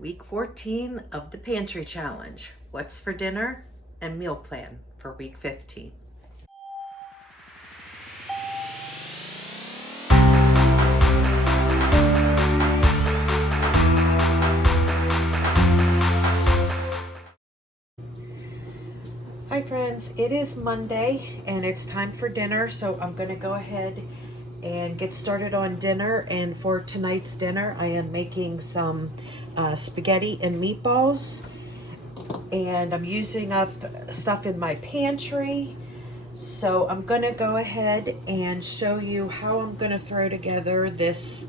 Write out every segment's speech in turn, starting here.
Week 14 of the Pantry Challenge. What's for dinner and meal plan for week 15. Hi friends, it is Monday and it's time for dinner, so I'm going to go ahead and get started on dinner. And for tonight's dinner I am making some spaghetti and meatballs, and I'm using up stuff in my pantry. So I'm going to go ahead and show you how I'm going to throw together this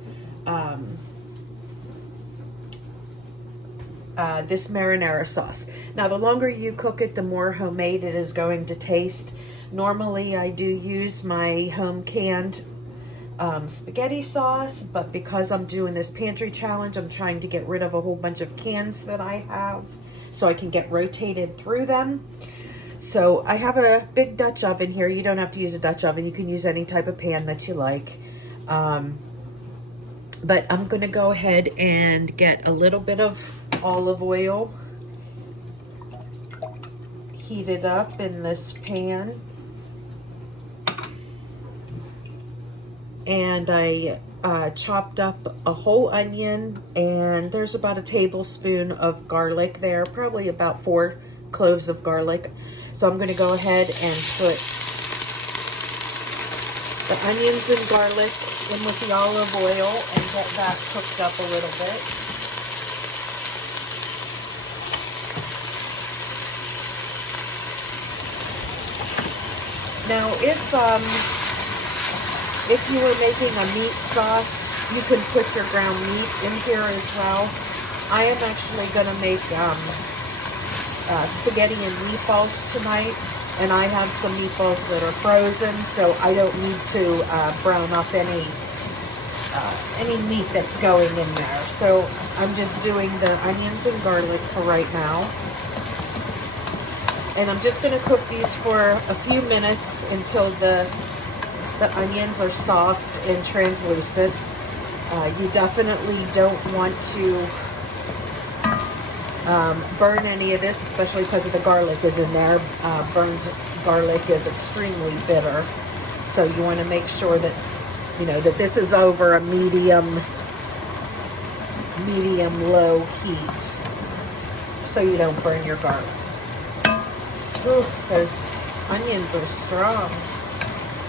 this marinara sauce. Now, the longer you cook it, the more homemade it is going to taste. Normally, I do use my home canned spaghetti sauce, but because I'm doing this pantry challenge, I'm trying to get rid of a whole bunch of cans that I have so I can get rotated through them. So I have a big Dutch oven here. You don't have to use a Dutch oven. You can use any type of pan that you like. But I'm going to go ahead and get a little bit of olive oil heated up in this pan. And I chopped up a whole onion, and there's about a tablespoon of garlic there, probably about 4 cloves of garlic. So I'm going to go ahead and put the onions and garlic in with the olive oil and get that cooked up a little bit. Now, if you were making a meat sauce, you can put your ground meat in here as well. I am actually going to make spaghetti and meatballs tonight, and I have some meatballs that are frozen, so I don't need to brown up any meat that's going in there. So I'm just doing the onions and garlic for right now. And I'm just going to cook these for a few minutes until the onions are soft and translucent. You definitely don't want to burn any of this, especially because of the garlic is in there. Burned garlic is extremely bitter. So you want to make sure that, you know, that this is over a medium-low heat so you don't burn your garlic. Ooh, those onions are strong.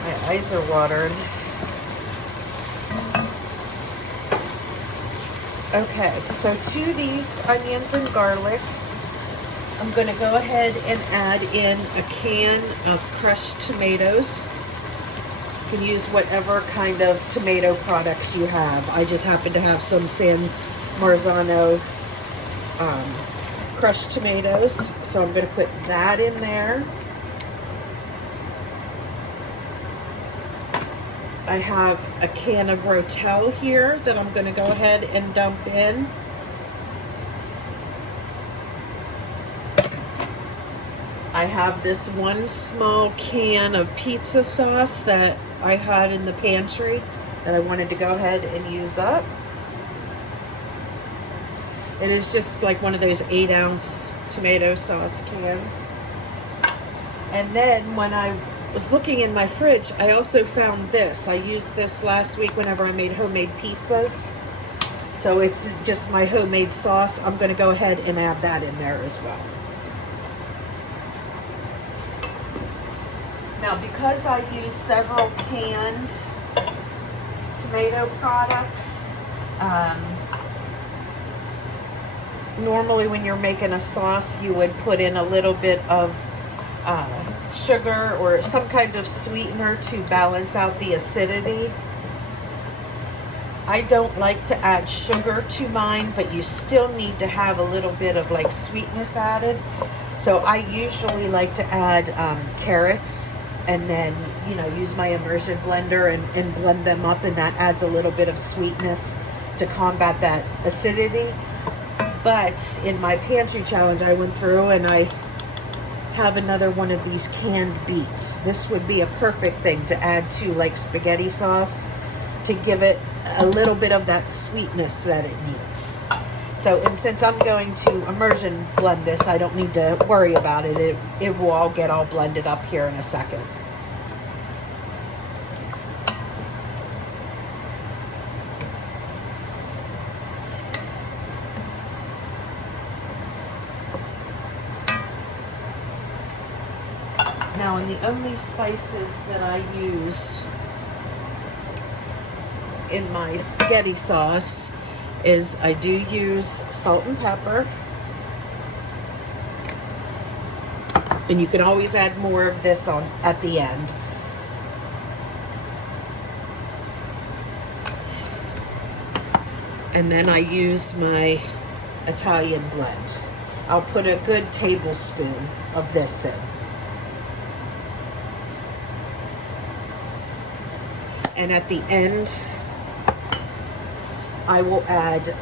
My eyes are watering. Okay, so to these onions and garlic, I'm going to go ahead and add in a can of crushed tomatoes. You can use whatever kind of tomato products you have. I just happen to have some San Marzano crushed tomatoes, so I'm going to put that in there. I have a can of Rotel here that I'm going to go ahead and dump in. I have this one small can of pizza sauce that I had in the pantry that I wanted to go ahead and use up. It is just like one of those 8-ounce tomato sauce cans. And then when I was looking in my fridge, I also found this. I used this last week whenever I made homemade pizzas. So it's just my homemade sauce. I'm going to go ahead and add that in there as well. Now, because I use several canned tomato products, normally when you're making a sauce, you would put in a little bit of sugar or some kind of sweetener to balance out the acidity. I don't like to add sugar to mine, but you still need to have a little bit of like sweetness added. So I usually like to add carrots, and then, you know, use my immersion blender and blend them up, and that adds a little bit of sweetness to combat that acidity. But in my pantry challenge, I went through and I have another one of these canned beets. This would be a perfect thing to add to like spaghetti sauce to give it a little bit of that sweetness that it needs. So, and since I'm going to immersion blend this, I don't need to worry about it. It will all get all blended up here in a second. Now, and the only spices that I use in my spaghetti sauce is I do use salt and pepper. And you can always add more of this on at the end. And then I use my Italian blend. I'll put a good tablespoon of this in. And at the end, I will add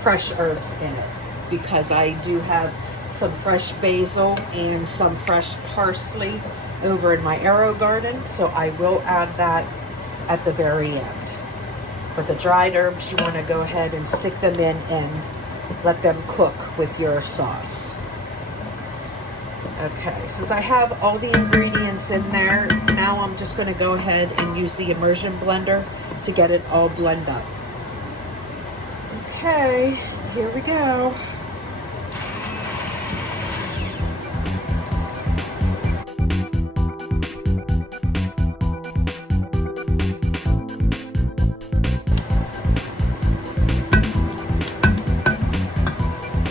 fresh herbs in it because I do have some fresh basil and some fresh parsley over in my arrow garden. So I will add that at the very end. But the dried herbs, you want to go ahead and stick them in and let them cook with your sauce. Okay, since I have all the ingredients in there, now I'm just going to go ahead and use the immersion blender to get it all blended up. Okay, here we go.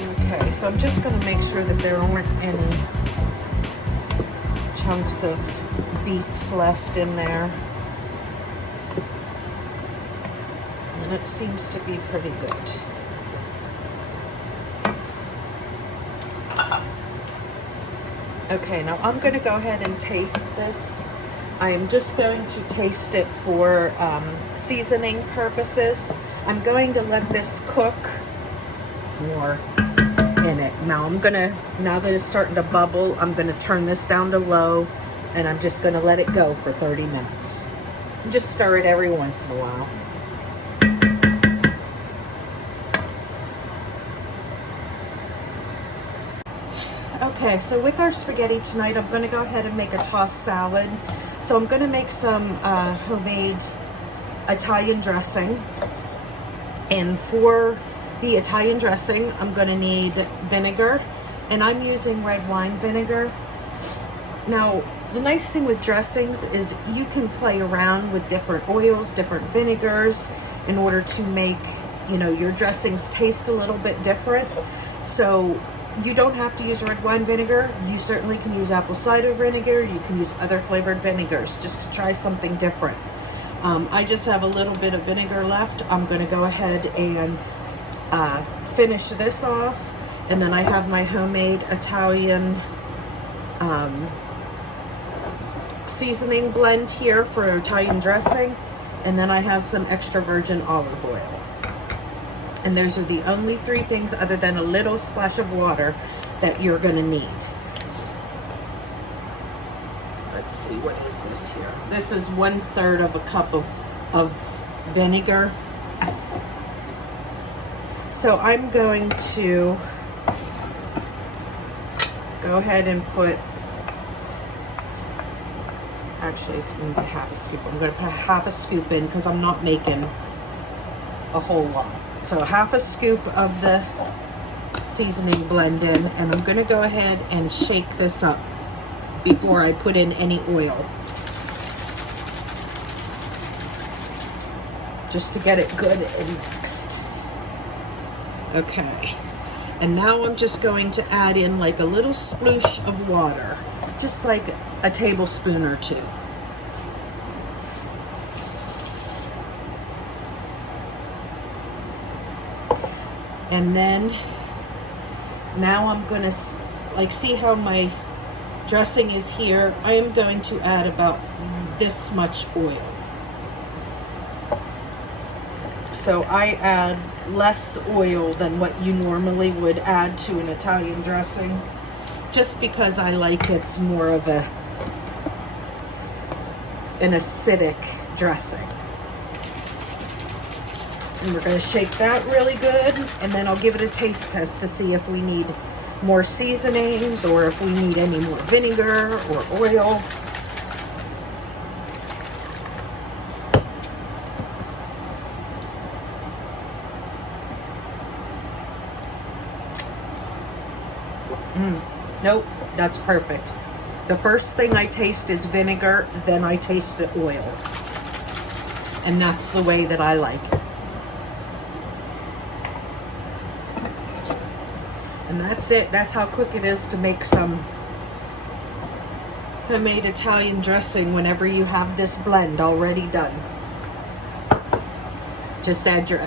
Okay, so I'm just going to make sure that there aren't any chunks of beets left in there. And it seems to be pretty good. Okay, now I'm going to go ahead and taste this. I am just going to taste it for seasoning purposes. I'm going to let this cook more in it. Now now that it's starting to bubble, I'm going to turn this down to low and I'm just going to let it go for 30 minutes. And just stir it every once in a while. Okay, so with our spaghetti tonight, I'm going to go ahead and make a tossed salad. So I'm going to make some homemade Italian dressing. And for the Italian dressing, I'm going to need vinegar, and I'm using red wine vinegar. Now, the nice thing with dressings is you can play around with different oils, different vinegars in order to make, your dressings taste a little bit different. So you don't have to use red wine vinegar. You certainly can use apple cider vinegar. You can use other flavored vinegars just to try something different. I just have a little bit of vinegar left. I'm going to go ahead and finish this off, and then I have my homemade Italian seasoning blend here for Italian dressing, and then I have some extra virgin olive oil. And those are the only three things, other than a little splash of water, that you're going to need. Let's see, what is this here? This is 1/3 of a cup of vinegar. So I'm going to go ahead and put, actually it's going to be half a scoop. I'm going to put half a scoop in because I'm not making a whole lot. So half a scoop of the seasoning blend in, and I'm going to go ahead and shake this up before I put in any oil, just to get it good and mixed. Okay, and now I'm just going to add in like a little sploosh of water, just like a tablespoon or two. And then now I'm going to see how my dressing is here. I am going to add about this much oil. So I add less oil than what you normally would add to an Italian dressing, just because I like it's more of an acidic dressing. And we're going to shake that really good, and then I'll give it a taste test to see if we need more seasonings or if we need any more vinegar or oil. Nope, that's perfect. The first thing I taste is vinegar, then I taste the oil. And that's the way that I like it. And that's it. That's how quick it is to make some homemade Italian dressing whenever you have this blend already done. Just add your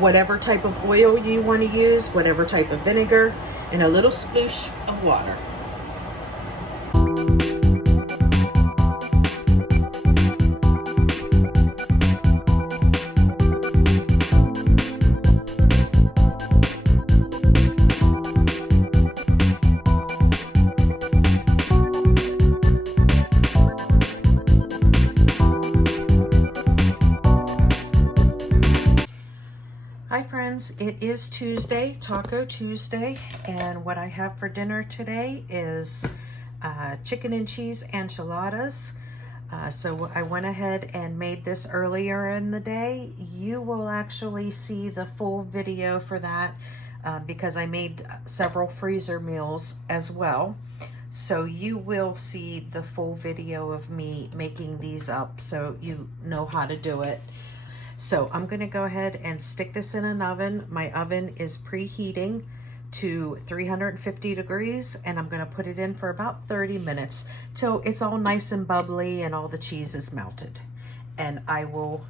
whatever type of oil you want to use, whatever type of vinegar, and a little sploosh of water. Hi friends, it is Tuesday, Taco Tuesday, and what I have for dinner today is chicken and cheese enchiladas. So I went ahead and made this earlier in the day. You will actually see the full video for that because I made several freezer meals as well. So you will see the full video of me making these up so you know how to do it. So I'm going to go ahead and stick this in an oven. My oven is preheating to 350 degrees, and I'm going to put it in for about 30 minutes till it's all nice and bubbly and all the cheese is melted. And I will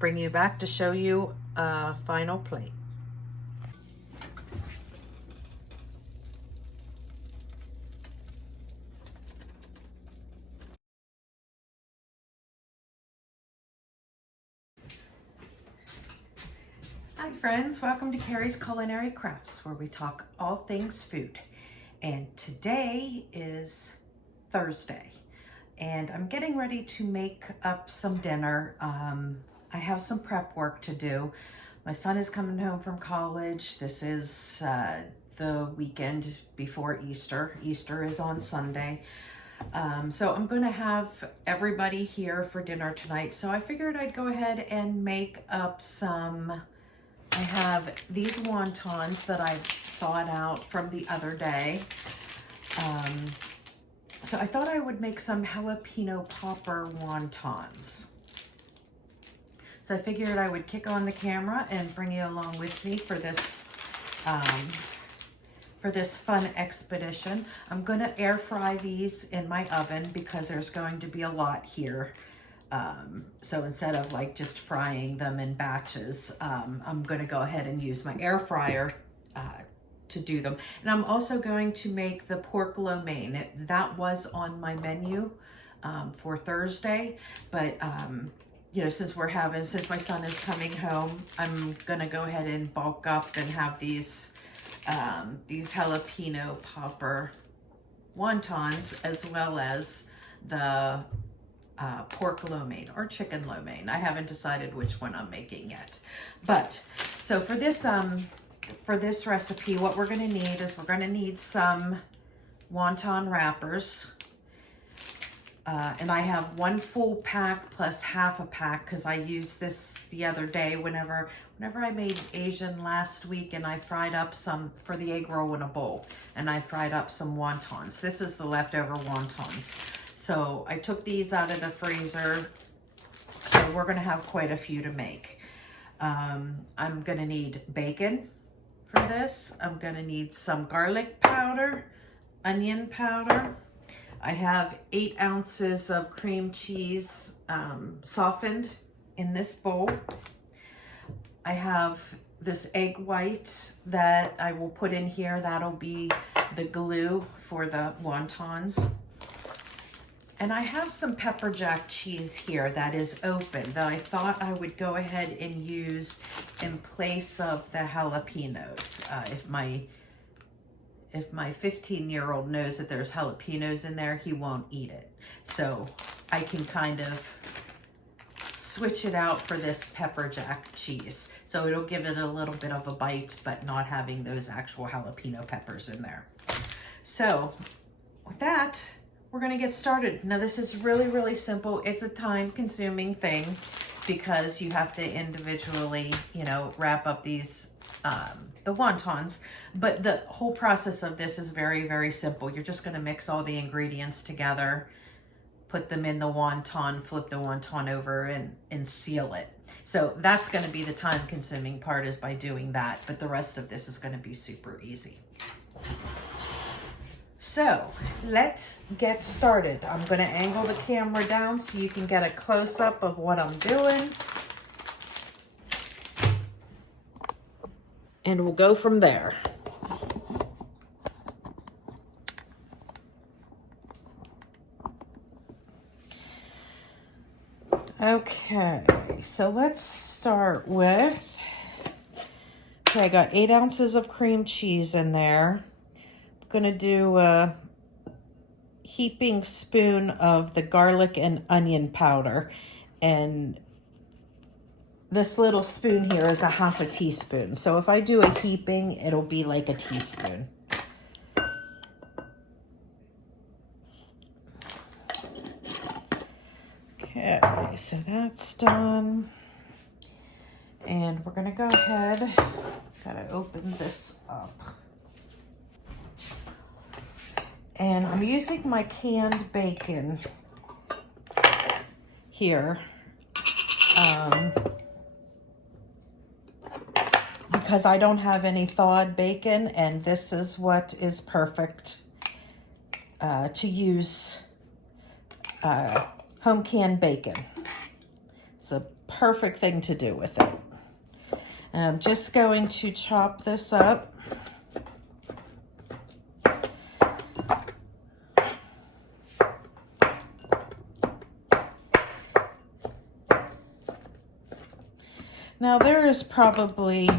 bring you back to show you a final plate. Hi friends, welcome to Carrie's Culinary Crafts, where we talk all things food. And today is Thursday, and I'm getting ready to make up some dinner. I have some prep work to do. My son is coming home from college. This is the weekend before Easter. Easter is on Sunday. So I'm going to have everybody here for dinner tonight. So I figured I'd go ahead and make up some. I have these wontons that I thawed out from the other day. So I thought I would make some jalapeno popper wontons. So I figured I would kick on the camera and bring you along with me for this fun expedition. I'm going to air fry these in my oven because there's going to be a lot here. So instead of like just frying them in batches, I'm going to go ahead and use my air fryer to do them. And I'm also going to make the pork lo mein. That was on my menu for Thursday, but you know, since my son is coming home, I'm going to go ahead and bulk up and have these jalapeno popper wontons, as well as the pork lo mein or chicken lo mein. I haven't decided which one I'm making yet. But so for this recipe, what we're going to need is some wonton wrappers. And I have one full pack plus half a pack because I used this the other day whenever I made Asian last week, and I fried up some for the egg roll in a bowl, and I fried up some wontons. This is the leftover wontons. So I took these out of the freezer. So we're going to have quite a few to make. I'm going to need bacon for this. I'm going to need some garlic powder, onion powder. I have 8 ounces of cream cheese softened in this bowl. I have this egg white that I will put in here. That'll be the glue for the wontons. And I have some pepper jack cheese here that is open that I thought I would go ahead and use in place of the jalapenos. If my 15-year-old knows that there's jalapenos in there, he won't eat it. So I can kind of switch it out for this pepper jack cheese. So it'll give it a little bit of a bite, but not having those actual jalapeno peppers in there. So with that, we're gonna get started. Now this is really, really simple. It's a time-consuming thing because you have to individually, you know, wrap up these, the wontons. But the whole process of this is very, very simple. You're just gonna mix all the ingredients together, put them in the wonton, flip the wonton over and seal it. So that's gonna be the time-consuming part, is by doing that, but the rest of this is gonna be super easy. So let's get started. I'm gonna angle the camera down so you can get a close-up of what I'm doing. And we'll go from there. Okay, so let's start with, okay, I got 8 ounces of cream cheese in there. I'm gonna do a heaping spoon of the garlic and onion powder. And this little spoon here is a half a teaspoon. So if I do a heaping, it'll be like a teaspoon. Okay, so that's done. And we're gonna go ahead, gotta open this up. And I'm using my canned bacon here because I don't have any thawed bacon, and this is what is perfect to use home canned bacon. It's a perfect thing to do with it. And I'm just going to chop this up. Now there is probably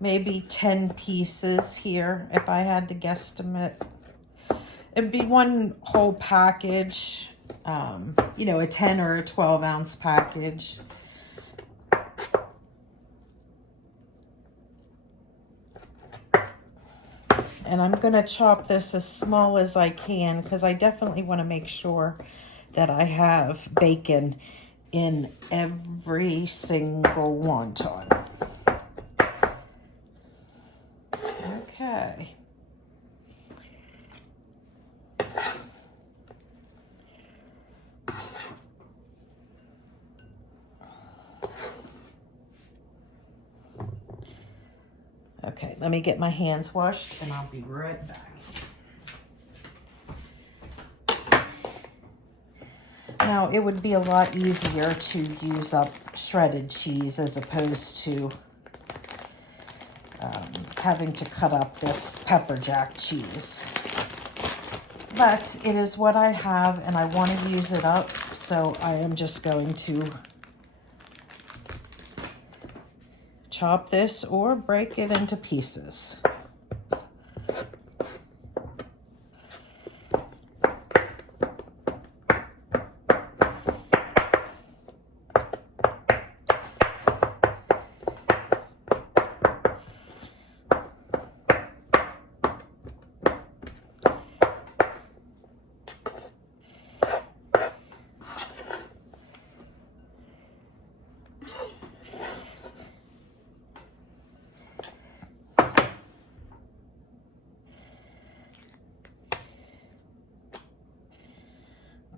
maybe 10 pieces here if I had to guesstimate. It'd be one whole package, you know, a 10 or a 12 ounce package. And I'm gonna chop this as small as I can because I definitely want to make sure that I have bacon in every single wonton. Okay. Okay, let me get my hands washed and I'll be right back. Now, it would be a lot easier to use up shredded cheese as opposed to having to cut up this pepper jack cheese. But it is what I have and I want to use it up, so I am just going to chop this or break it into pieces.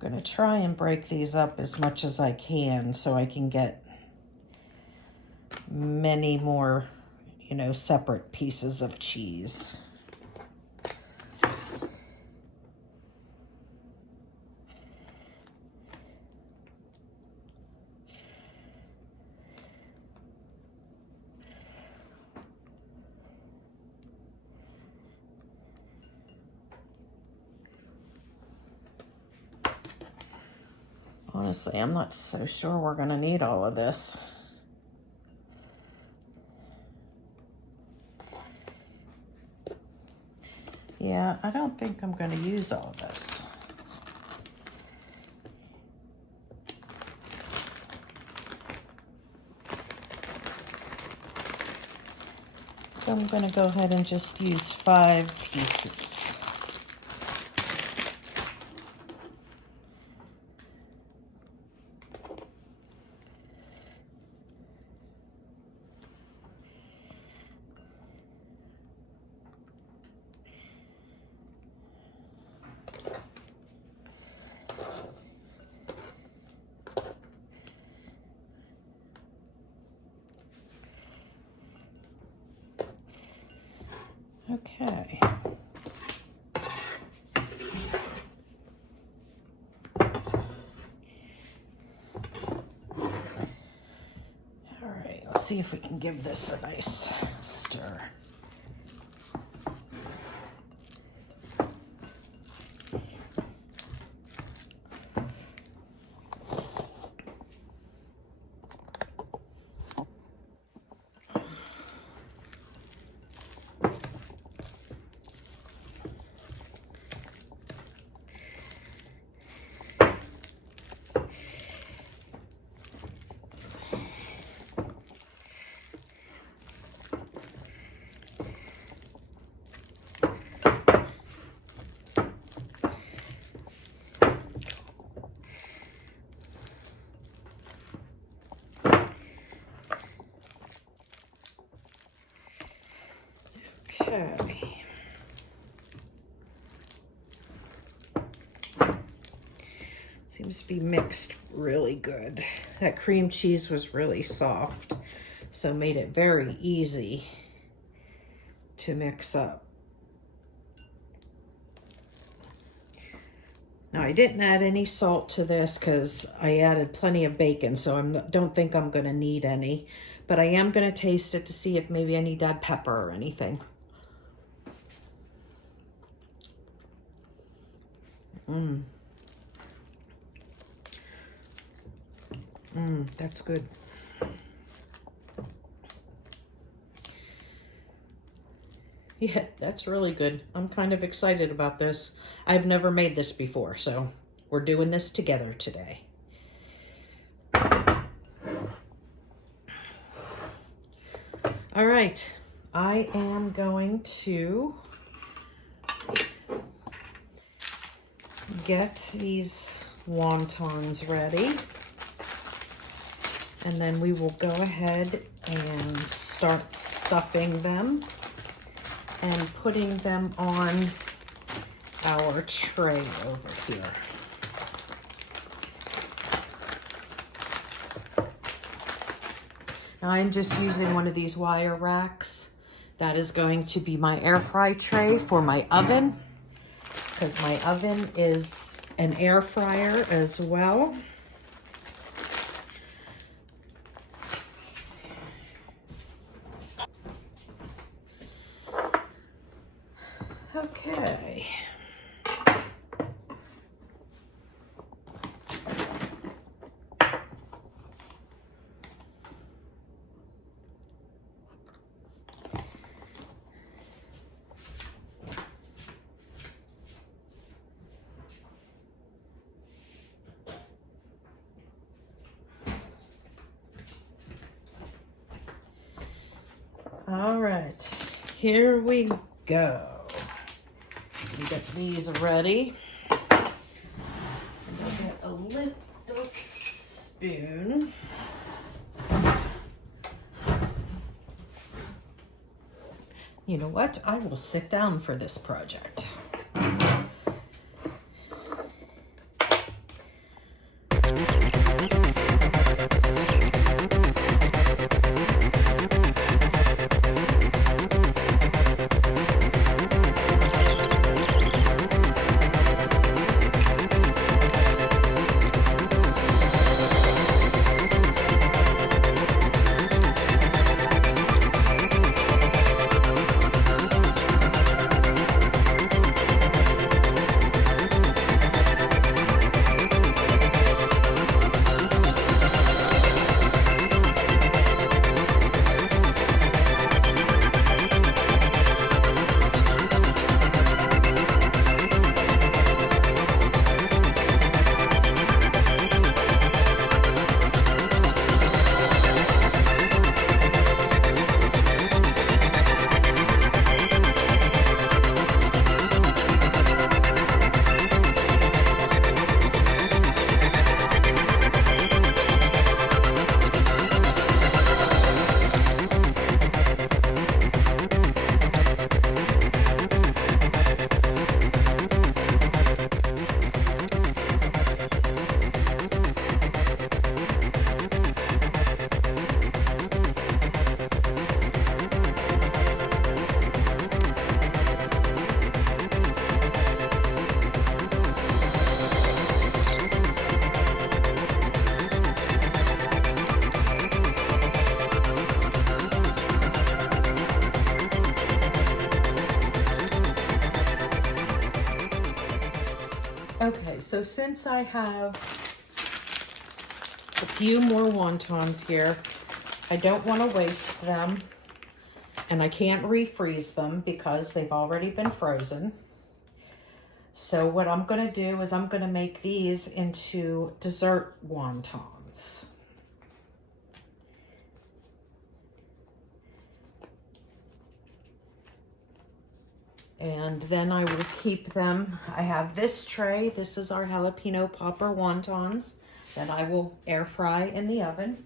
I'm going to try and break these up as much as I can so I can get many more, you know, separate pieces of cheese. Honestly, I'm not so sure we're going to need all of this. Yeah, I don't think I'm going to use all of this. I'm going to go ahead and just use 5 pieces. Okay. All right, let's see if we can give this a nice stir. Okay. Seems to be mixed really good. That cream cheese was really soft, so made it very easy to mix up. Now I didn't add any salt to this because I added plenty of bacon, so I don't think I'm going to need any. But I am going to taste it to see if maybe I need to add pepper or anything. That's good. Yeah, that's really good. I'm kind of excited about this. I've never made this before, so we're doing this together today. All right, I am going to get these wontons ready. And then we will go ahead and start stuffing them and putting them on our tray over here. Now I'm just using one of these wire racks. That is going to be my air fry tray for my oven, because my oven is an air fryer as well. Okay. All right, here we go. We get these ready. I'll get a little spoon. You know what? I will sit down for this project. Okay, so since I have a few more wontons here, I don't want to waste them, and I can't refreeze them because they've already been frozen. So what I'm going to do is I'm going to make these into dessert wontons. And then I will keep them. I have this tray. This is our jalapeno popper wontons that I will air fry in the oven.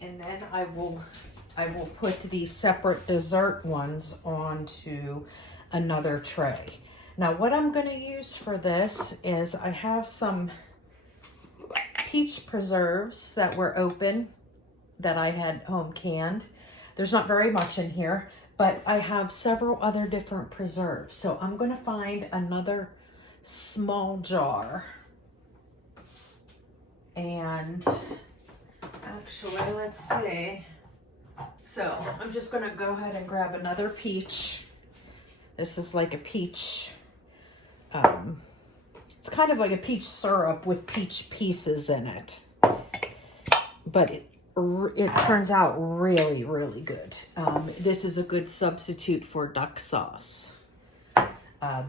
And then I will put the separate dessert ones onto another tray. Now what I'm going to use for this is I have some peach preserves that were open that I had home canned. There's not very much in here, but I have several other different preserves. So I'm going to find another small jar. And actually, let's see. So I'm just going to go ahead and grab another peach. This is like a peach. It's kind of like a peach syrup with peach pieces in it. But it turns out really, really good. This is a good substitute for duck sauce.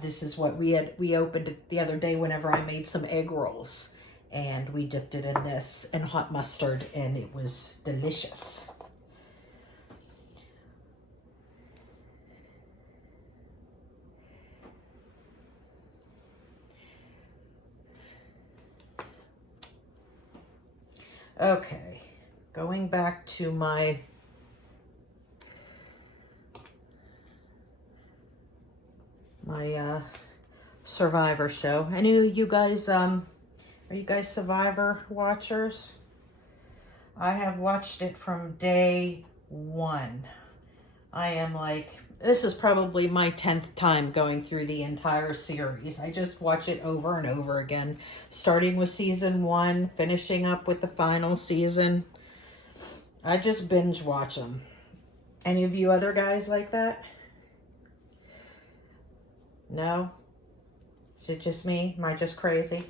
This is what we opened it the other day whenever I made some egg rolls. And we dipped it in this and hot mustard, and it was delicious. Okay, going back to my Survivor show. Any of you guys, are you guys Survivor watchers? I have watched it from day one. I am like, this is probably my 10th time going through the entire series. I just watch it over and over again, starting with season 1, finishing up with the final season. I just binge watch them. Any of you other guys like that? No? Is it just me? Am I just crazy?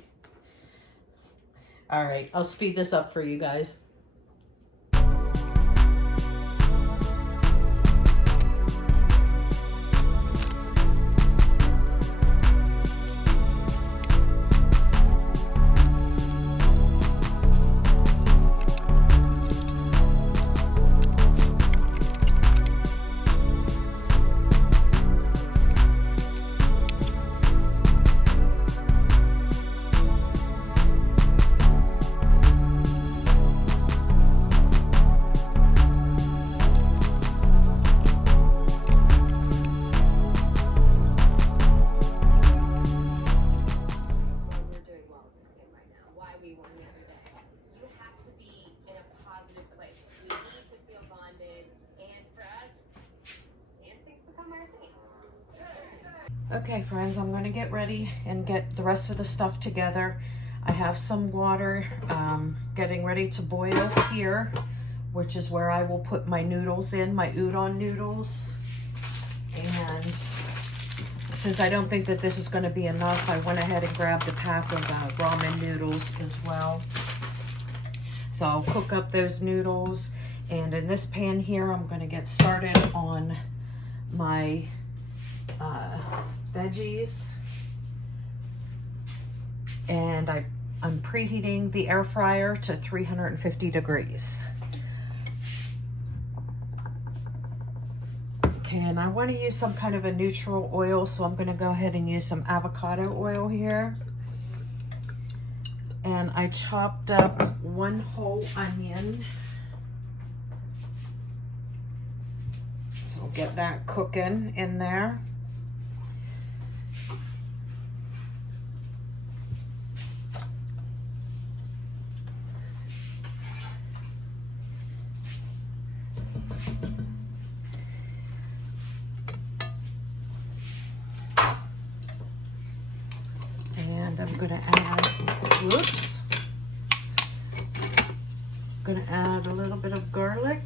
All right, I'll speed this up for you guys. Okay, friends, I'm going to get ready and get the rest of the stuff together. I have some water getting ready to boil here, which is where I will put my noodles in, my udon noodles. And since I don't think that this is going to be enough, I went ahead and grabbed a pack of ramen noodles as well. So I'll cook up those noodles. And in this pan here, I'm going to get started on my veggies, and I'm preheating the air fryer to 350 degrees. Okay, and I want to use some kind of a neutral oil, so I'm going to go ahead and use some avocado oil here. And I chopped up 1 whole onion. So I'll get that cooking in there. And I'm going to add, whoops, I'm going to add a little bit of garlic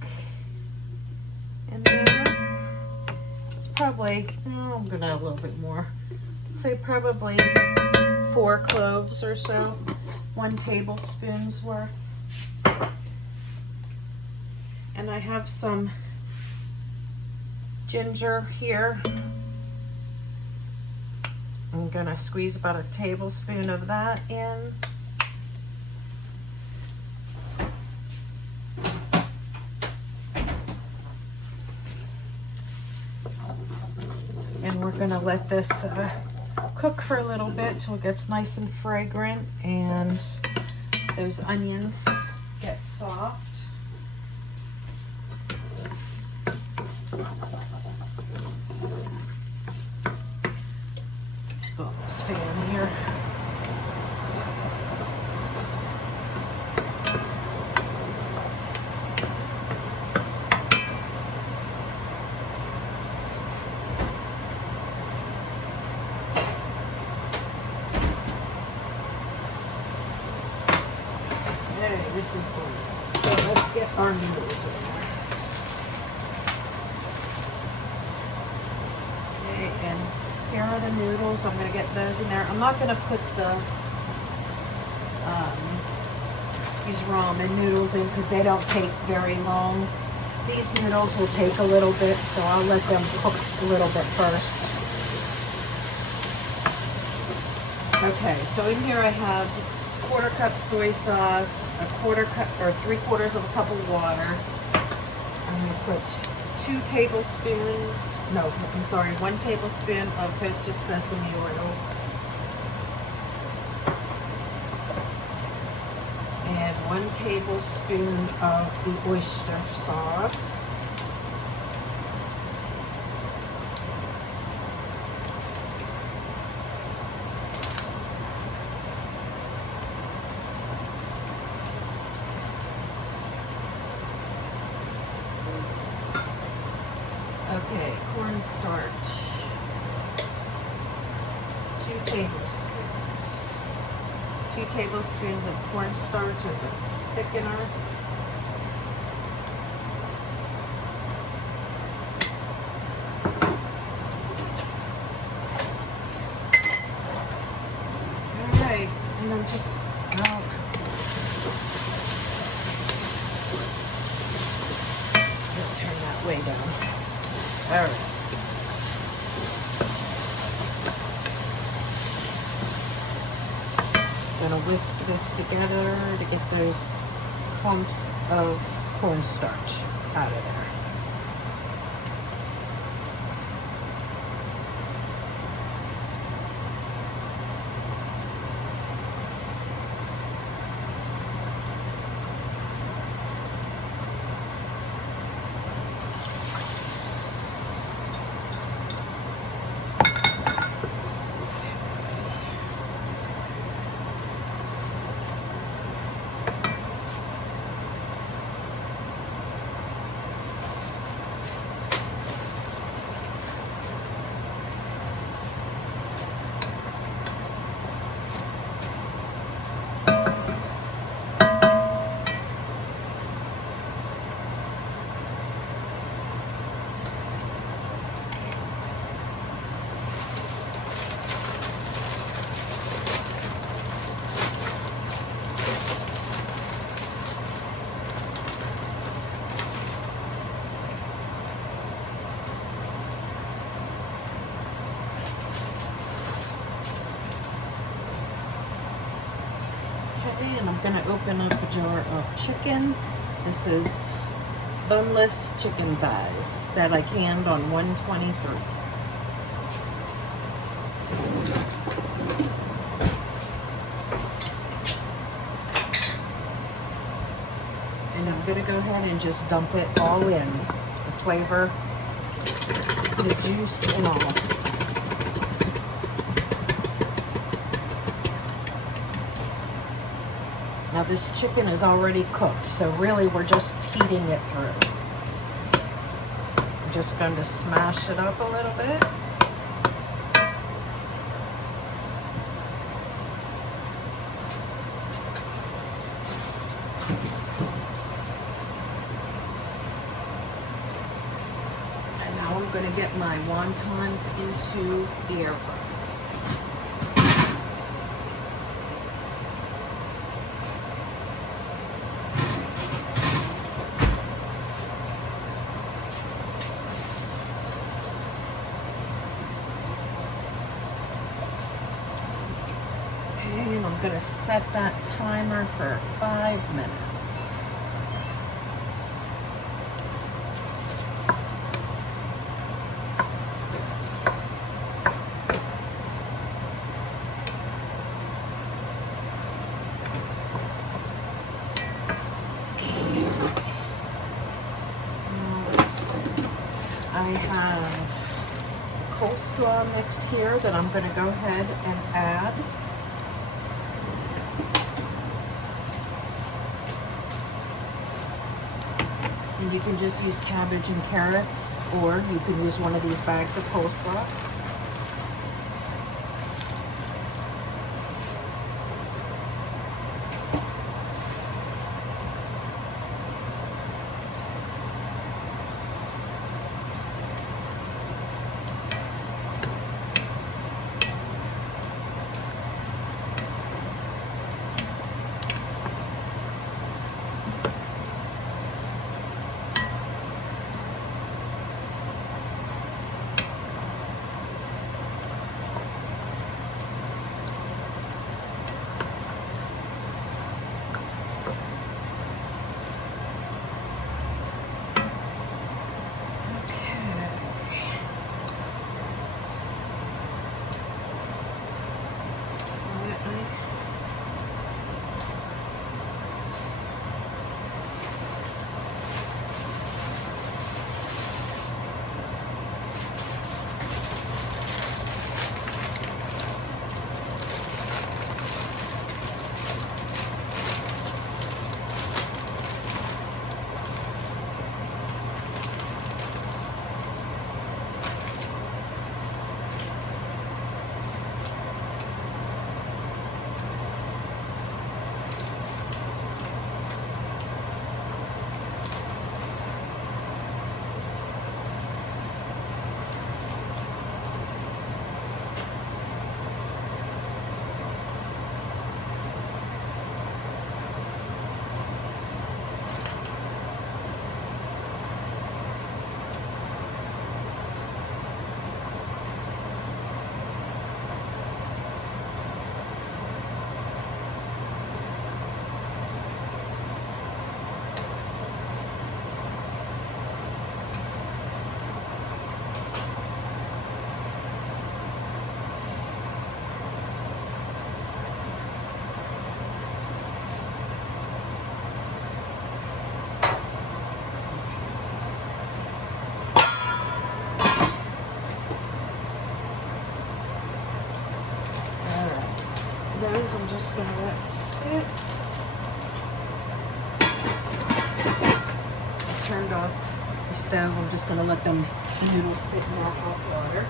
in there. It's probably, oh, I'm gonna add a little bit more. Say probably 4 cloves or so, 1 tablespoon's worth. And I have some ginger here. I'm gonna squeeze about a tablespoon of that in. And we're gonna let this cook for a little bit till it gets nice and fragrant and those onions get soft. Let's go this fan here. This is good. So let's get our noodles in there. Okay, and here are the noodles. I'm going to get those in there. I'm not going to put these ramen noodles in because they don't take very long. These noodles will take a little bit, so I'll let them cook a little bit first. Okay, so in here I have 1/4 cup soy sauce, 1/4 cup or 3/4 of a cup of water. I'm going to put 2 tablespoons, no, I'm sorry, 1 tablespoon of toasted sesame oil. And 1 tablespoon of the oyster sauce. Okay, cornstarch, 2 tablespoons. 2 tablespoons of cornstarch as a thickener. All right, and I'm just, turn that way down. All right. Gonna whisk this together to get those clumps of cornstarch out of there. And I'm going to open up a jar of chicken. This is boneless chicken thighs that I canned on 123. And I'm going to go ahead and just dump it all in. The flavor, the juice, and all. Now this chicken is already cooked, so really we're just heating it through. I'm just going to smash it up a little bit. And now I'm I'm going to get my wontons into the air fryer. Okay, and I'm going to set that timer for 5 minutes. I have coleslaw mix here that I'm going to go ahead and add. And you can just use cabbage and carrots, or you can use one of these bags of coleslaw. Those I'm just going to let sit. I turned off the stove. I'm just going to let them noodles sit in that hot water.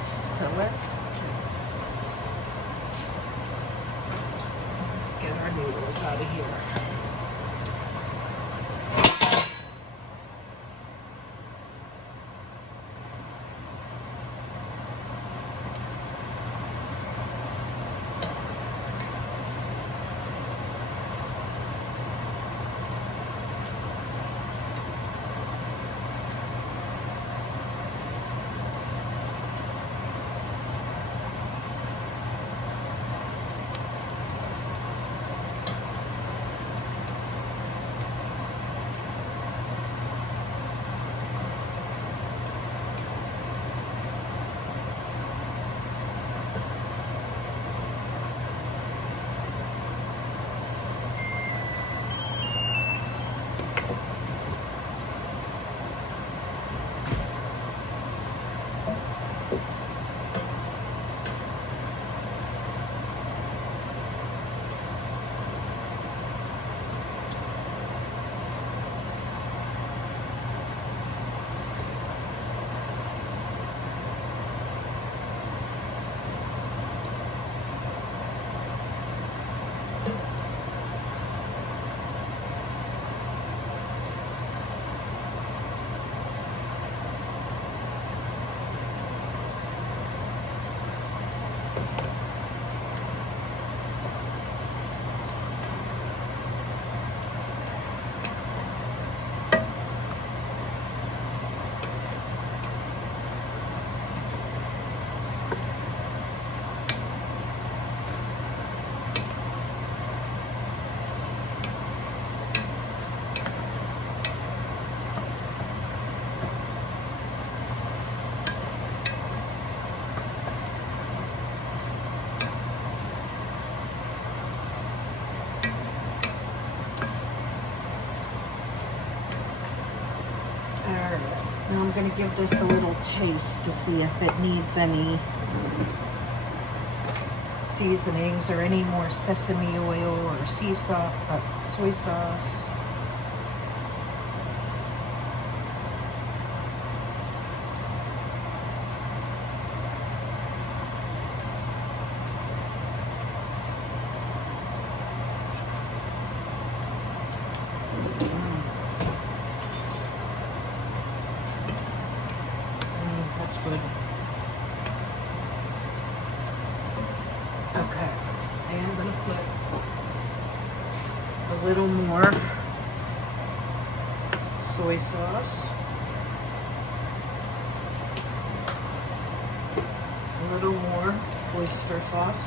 So let's get our noodles out of here. Now I'm going to give this a little taste to see if it needs any seasonings or any more sesame oil or soy sauce. That's good. Okay, I am going to put a little more soy sauce, a little more oyster sauce,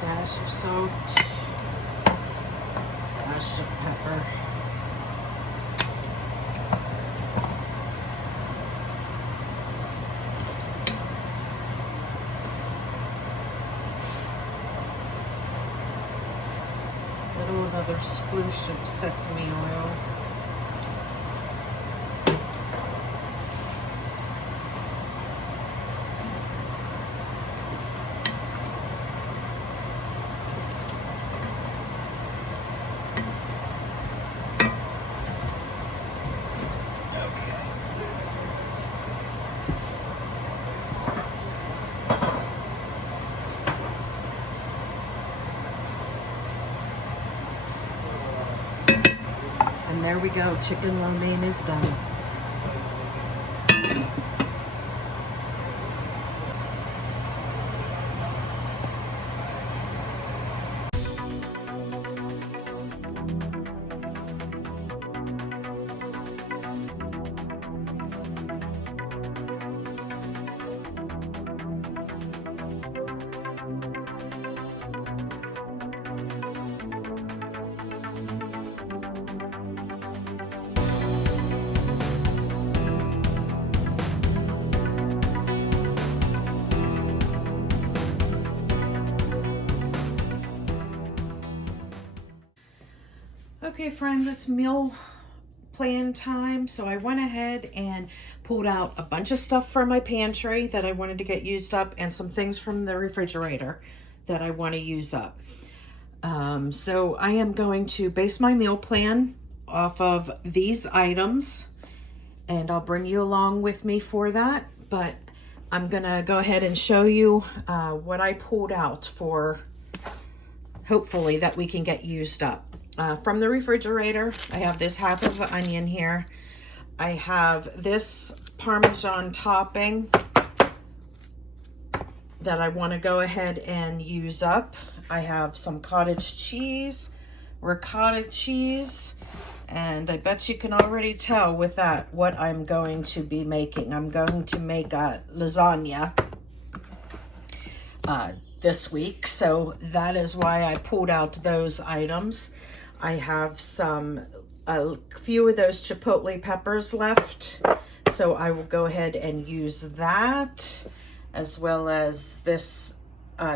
dash of salt, dash of pepper. Another sploosh of sesame oil. And there we go, chicken lo mein is done. Okay friends, it's meal plan time. So I went ahead and pulled out a bunch of stuff from my pantry that I wanted to get used up and some things from the refrigerator that I want to use up. So I am going to base my meal plan off of these items, and I'll bring you along with me for that. But I'm gonna go ahead and show you what I pulled out for, hopefully, that we can get used up. From the refrigerator, I have this half of an onion here. I have this Parmesan topping that I want to go ahead and use up. I have some cottage cheese, ricotta cheese, and I bet you can already tell with that what I'm going to be making. I'm going to make a lasagna this week, so that is why I pulled out those items. I have a few of those chipotle peppers left, so I will go ahead and use that, as well as this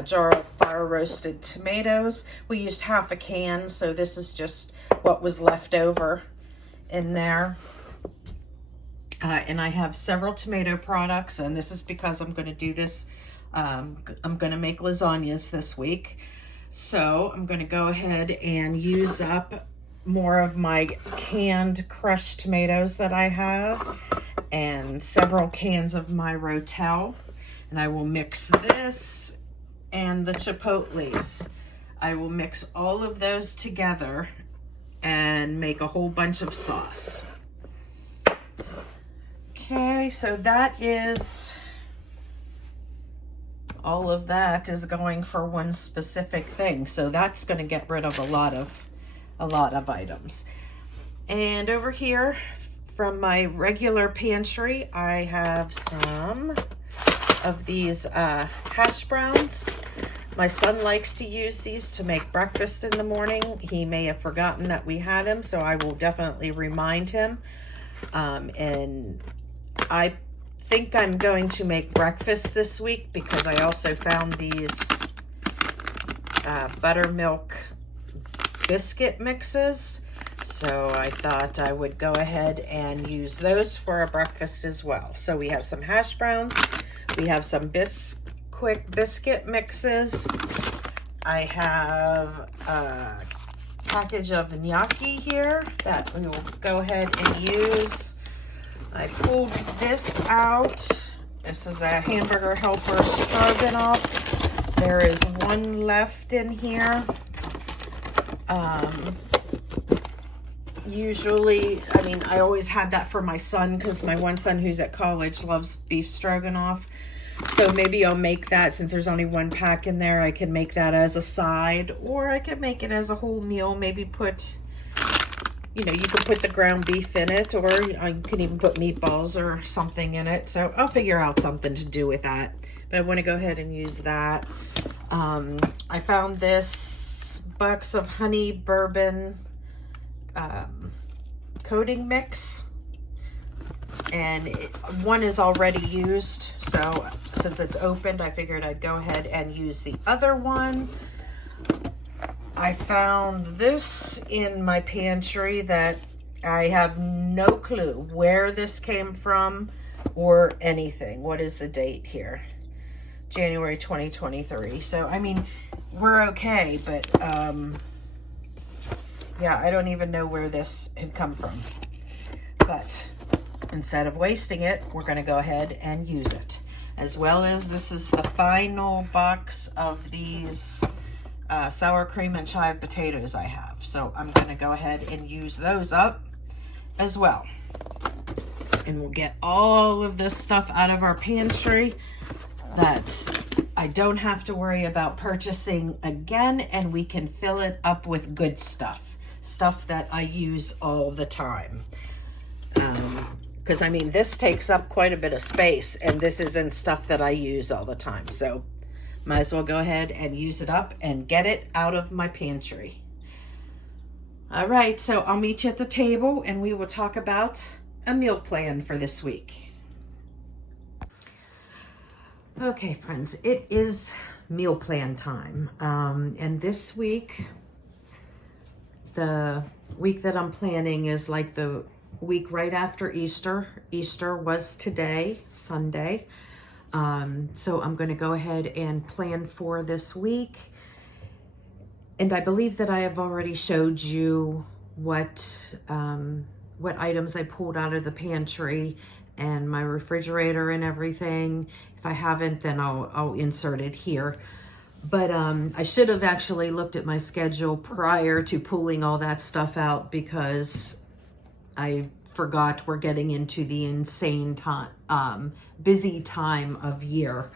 jar of fire roasted tomatoes. We used half a can, so this is just what was left over in there. And I have several tomato products, and this is because I'm going to do this. I'm going to make lasagnas this week. So I'm going to go ahead and use up more of my canned crushed tomatoes that I have, and several cans of my Rotel. And I will mix this and the chipotles. I will mix all of those together and make a whole bunch of sauce. Okay, so that is... all of that is going for one specific thing, so that's going to get rid of a lot of items. And over here, from my regular pantry, I have some of these hash browns. My son likes to use these to make breakfast in the morning. He may have forgotten that we had him, so I will definitely remind him. And I think I'm going to make breakfast this week because I also found these buttermilk biscuit mixes. So I thought I would go ahead and use those for a breakfast as well. So we have some hash browns. We have some quick biscuit mixes. I have a package of gnocchi here that we will go ahead and use. I pulled this out. This is a hamburger helper stroganoff. There is one left in here. Usually, I mean, I always had that for my son because my one son who's at college loves beef stroganoff. So maybe I'll make that since there's only one pack in there. I can make that as a side, or I could make it as a whole meal. Maybe put, you know, you could put the ground beef in it, or I can even put meatballs or something in it. So I'll figure out something to do with that. But I want to go ahead and use that. I found this box of honey bourbon coating mix, and one is already used, so since it's opened I figured I'd go ahead and use the other one. I found this in my pantry that I have no clue where this came from or anything. What is the date here? January 2023. So I mean, we're okay, but yeah, I don't even know where this had come from. But instead of wasting it, we're going to go ahead and use it. As well as this is the final box of these sour cream and chive potatoes I have. So I'm going to go ahead and use those up as well. And we'll get all of this stuff out of our pantry that I don't have to worry about purchasing again, and we can fill it up with good stuff. Stuff that I use all the time. Because I mean, this takes up quite a bit of space, and this isn't stuff that I use all the time. So might as well go ahead and use it up and get it out of my pantry. All right, so I'll meet you at the table and we will talk about a meal plan for this week. Okay, friends, it is meal plan time. And this week, the week that I'm planning is like the week right after Easter. Easter was today, Sunday. So I'm going to go ahead and plan for this week. And I believe that I have already showed you what items I pulled out of the pantry and my refrigerator and everything. If I haven't, then I'll insert it here. But I should have actually looked at my schedule prior to pulling all that stuff out, because I forgot we're getting into the insane time, busy time of year.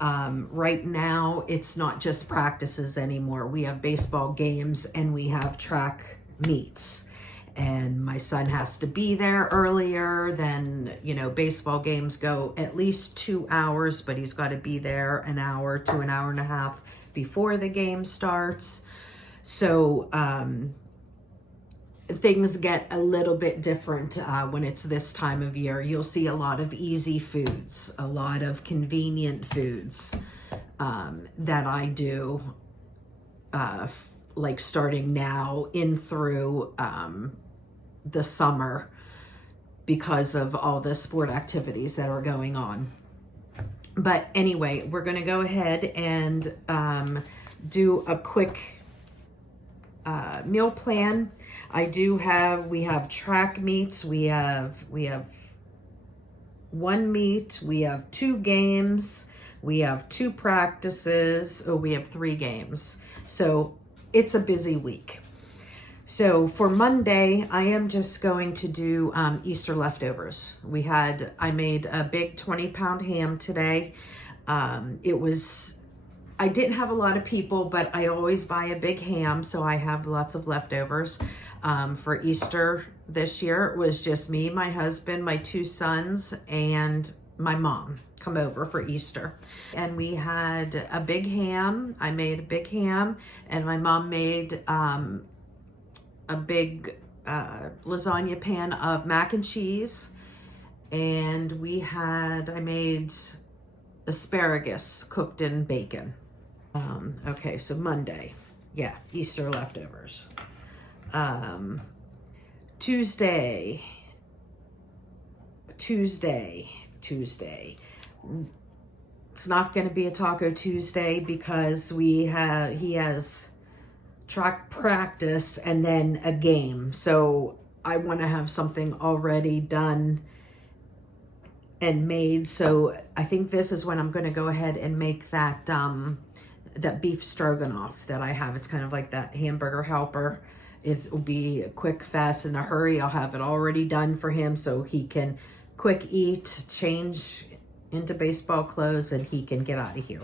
Right now, it's not just practices anymore. We have baseball games and we have track meets. And my son has to be there earlier than, you know, baseball games go at least 2 hours, but he's got to be there an hour to an hour and a half before the game starts. So things get a little bit different when it's this time of year. You'll see a lot of easy foods, a lot of convenient foods that I do, like starting now in through the summer, because of all the sport activities that are going on. But anyway, we're going to go ahead and do a quick meal plan. We have track meets. We have one meet. We have 2 games. We have 2 practices. We have 3 games. So it's a busy week. So for Monday, I am just going to do Easter leftovers. I made a big 20-pound ham today. I didn't have a lot of people, but I always buy a big ham, so I have lots of leftovers. For Easter this year, it was just me, my husband, my 2 sons, and my mom come over for Easter. And we had a big ham. I made a big ham, and my mom made a big lasagna pan of mac and cheese. And I made asparagus cooked in bacon. Okay, so Monday. Yeah, Easter leftovers. Tuesday. It's not going to be a Taco Tuesday because he has track practice and then a game. So I want to have something already done and made. So I think this is when I'm going to go ahead and make that that beef stroganoff that I have. It's kind of like that hamburger helper. It will be a quick, fast, in a hurry. I'll have it already done for him so he can quick eat, change into baseball clothes, and he can get out of here.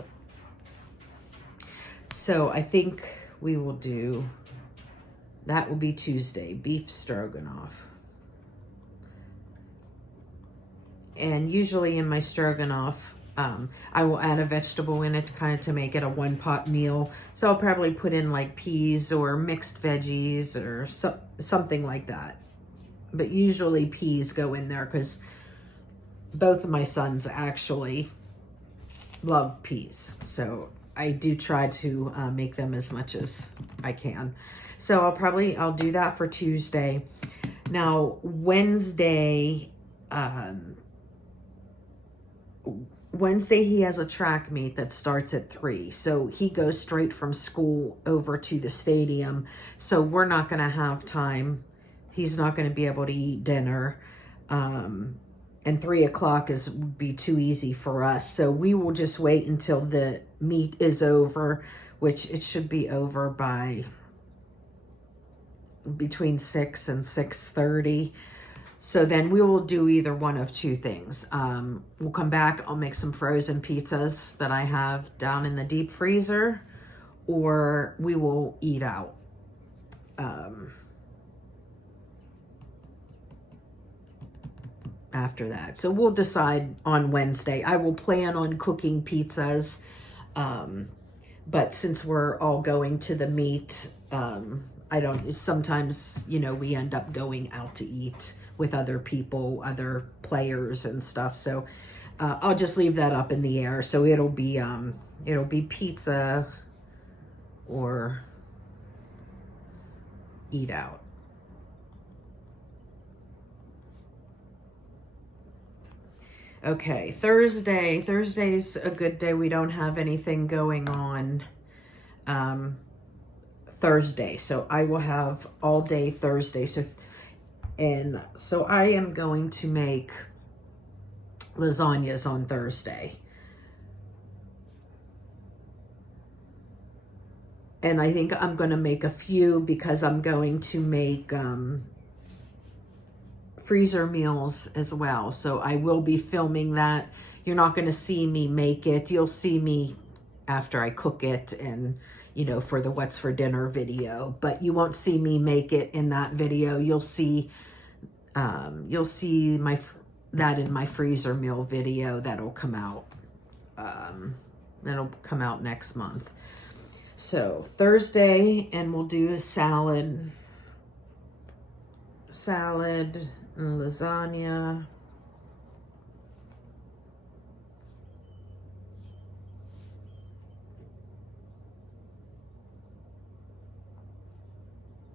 So I think we will do, that will be Tuesday, beef stroganoff. And usually in my stroganoff, I will add a vegetable in it kind of to make it a one-pot meal. So I'll probably put in like peas or mixed veggies or something like that. But usually peas go in there because both of my sons actually love peas. So I do try to make them as much as I can. So I'll do that for Tuesday. Now, Wednesday he has a track meet that starts at 3. So he goes straight from school over to the stadium. So we're not going to have time. He's not going to be able to eat dinner. And 3 o'clock would be too easy for us. So we will just wait until the meet is over, which it should be over by between 6 and 6:30. So then we will do either one of 2 things. We'll come back, I'll make some frozen pizzas that I have down in the deep freezer, or we will eat out. After that. So we'll decide on Wednesday. I will plan on cooking pizzas, but since we're all going to the meet, sometimes, we end up going out to eat with other people, other players and stuff. So I'll just leave that up in the air. So it'll be pizza or eat out. Okay, Thursday. Thursday's a good day. We don't have anything going on Thursday. So I will have all day Thursday. So I am going to make lasagnas on Thursday. And I think I'm going to make a few because I'm going to make freezer meals as well. So I will be filming that. You're not going to see me make it. You'll see me after I cook it and, for the What's for Dinner video. But you won't see me make it in that video. You'll see that in my freezer meal video that'll come out. That'll come out next month. So Thursday, and we'll do a salad and lasagna.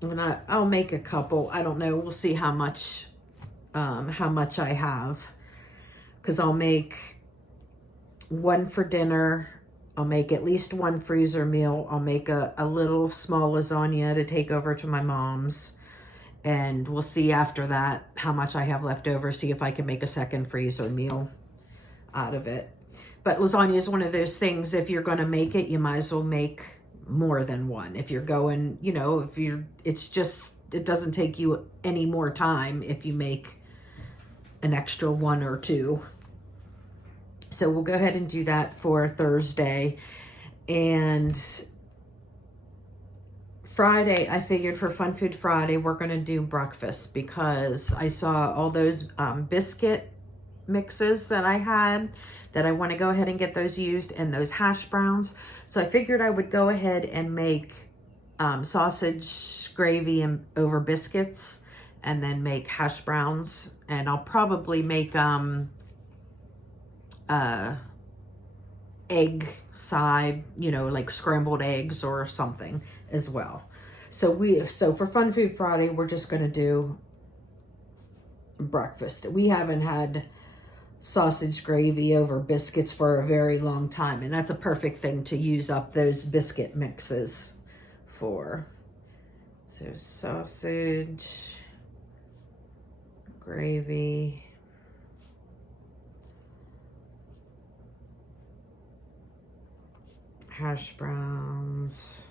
And I'll make a couple. I don't know. We'll see how much I have, because I'll make one for dinner. I'll make at least one freezer meal. I'll make a little small lasagna to take over to my mom's. And we'll see after that how much I have left over, see if I can make a second freezer meal out of it. But lasagna is one of those things, if you're going to make it, you might as well make more than one. If you're going, it doesn't take you any more time if you make an extra 1 or 2. So we'll go ahead and do that for Thursday. And Friday, I figured for Fun Food Friday, we're going to do breakfast because I saw all those biscuit mixes that I had that I want to go ahead and get those used, and those hash browns. So I figured I would go ahead and make sausage gravy and over biscuits, and then make hash browns. And I'll probably make egg side, you know, like scrambled eggs or something as well. So for Fun Food Friday, we're just going to do breakfast. We haven't had sausage gravy over biscuits for a very long time, and that's a perfect thing to use up those biscuit mixes for. So sausage gravy, hash browns,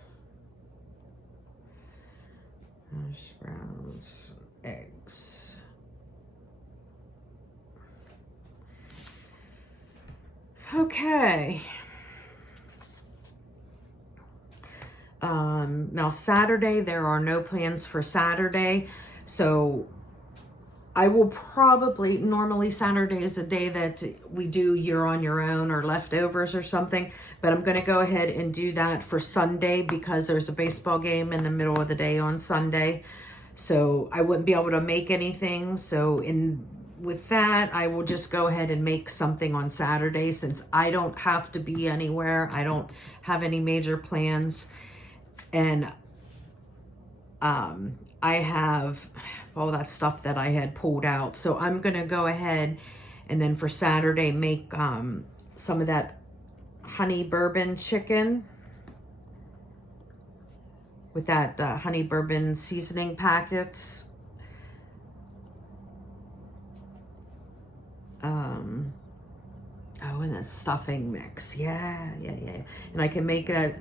eggs. Okay. Now Saturday, there are no plans for Saturday. So I will probably, normally Saturday is a day that we do you're on your own or leftovers or something, but I'm going to go ahead and do that for Sunday because there's a baseball game in the middle of the day on Sunday. So I wouldn't be able to make anything. So with that, I will just go ahead and make something on Saturday since I don't have to be anywhere. I don't have any major plans. And I have all that stuff that I had pulled out. So I'm going to go ahead and then for Saturday make some of that honey bourbon chicken with that honey bourbon seasoning packets. Oh, and a stuffing mix. Yeah. And I can make a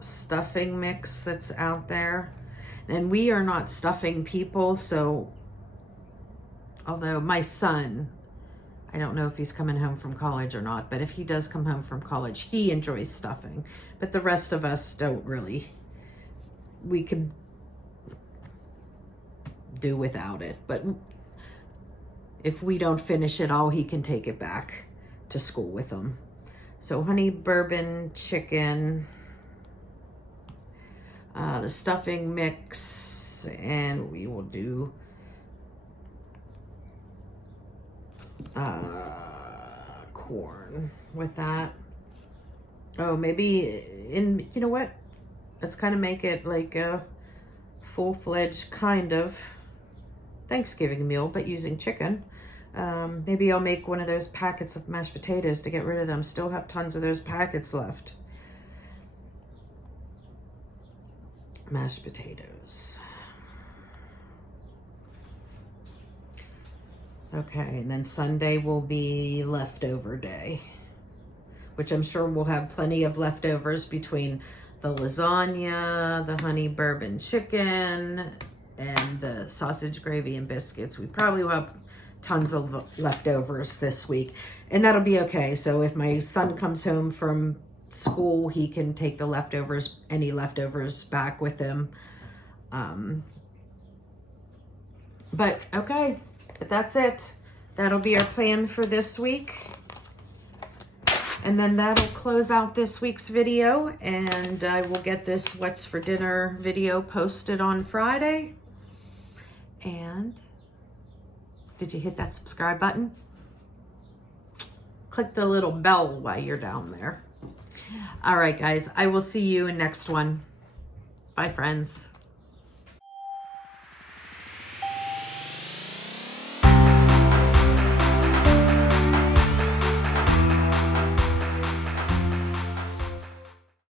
stuffing mix that's out there. And we are not stuffing people, so although my son, I don't know if he's coming home from college or not, but if he does come home from college, he enjoys stuffing. But the rest of us don't really. We could do without it, but if we don't finish it all, he can take it back to school with him. So honey bourbon chicken, the stuffing mix, and we will do corn with that. Oh, maybe you know what? Let's kind of make it like a full-fledged kind of Thanksgiving meal, but using chicken. Maybe I'll make one of those packets of mashed potatoes to get rid of them. Still have tons of those packets left. Mashed potatoes. Okay, and then Sunday will be leftover day, which I'm sure we'll have plenty of leftovers between the lasagna, the honey bourbon chicken, and the sausage gravy and biscuits. We probably will have tons of leftovers this week, and that'll be okay. So if my son comes home from school, he can take the leftovers, any leftovers back with him. But okay, but that's it. That'll be our plan for this week. And then that'll close out this week's video, and I will get this What's for Dinner video posted on Friday. And did you hit that subscribe button? Click the little bell while you're down there. All right, guys, I will see you in next one. Bye, friends.